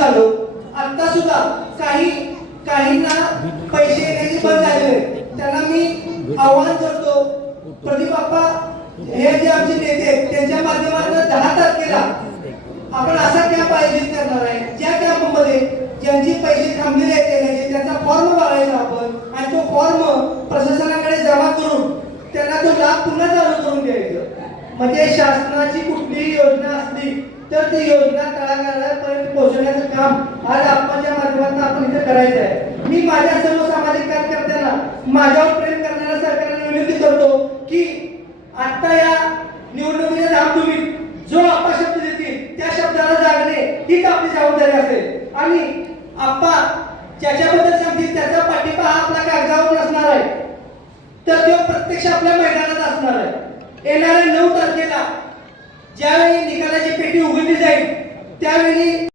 झालो. आता सुद्धा काहींना पैसे येण्याची बंद झाले, त्यांना मी आवाहन करतो, प्रदीप बाप्पा हे जे आमचे नेते आहेत त्यांच्या माध्यमातून 10 तारखेला आपण असा कॅम्प आयोजित करणार आहे. ज्या कॅम्पमध्ये ज्यांची पैसे थांबलेले आहेत त्यांचा फॉर्म भरायचा आपण आणि तो फॉर्म प्रशासनाकडे जमा करून त्यांना तो लाभ पुन्हा चालू करून द्यायचा. म्हणजे शासनाची कुठलीही योजना असली तर ती योजना तळागाळापर्यंत पोहोचवण्याचं काम आज आपल्या माध्यमातून आपण इथे करायचं आहे. मी माझ्या सर्व सामाजिक कार्यकर्त्यांना, माझ्यावर प्रेम करणाऱ्या सरकारला विनंती करतो की आता या निवडणुकीच्या धामधुमीत जो आप्पा शब्द देतील त्या शब्दाला जागणे हीच आपली जबाबदारी असेल. आणि आप्पा ज्याच्याबद्दल सांगतील त्याचा पाठिंबा हा आपला कागदावर नसणार आहे, तर तो प्रत्यक्ष आपल्या मैदानात असणार आहे. येणाऱ्या 9 तारखेला ज्यावेळी निकालाची पेटी उघडली जाईल त्यावेळी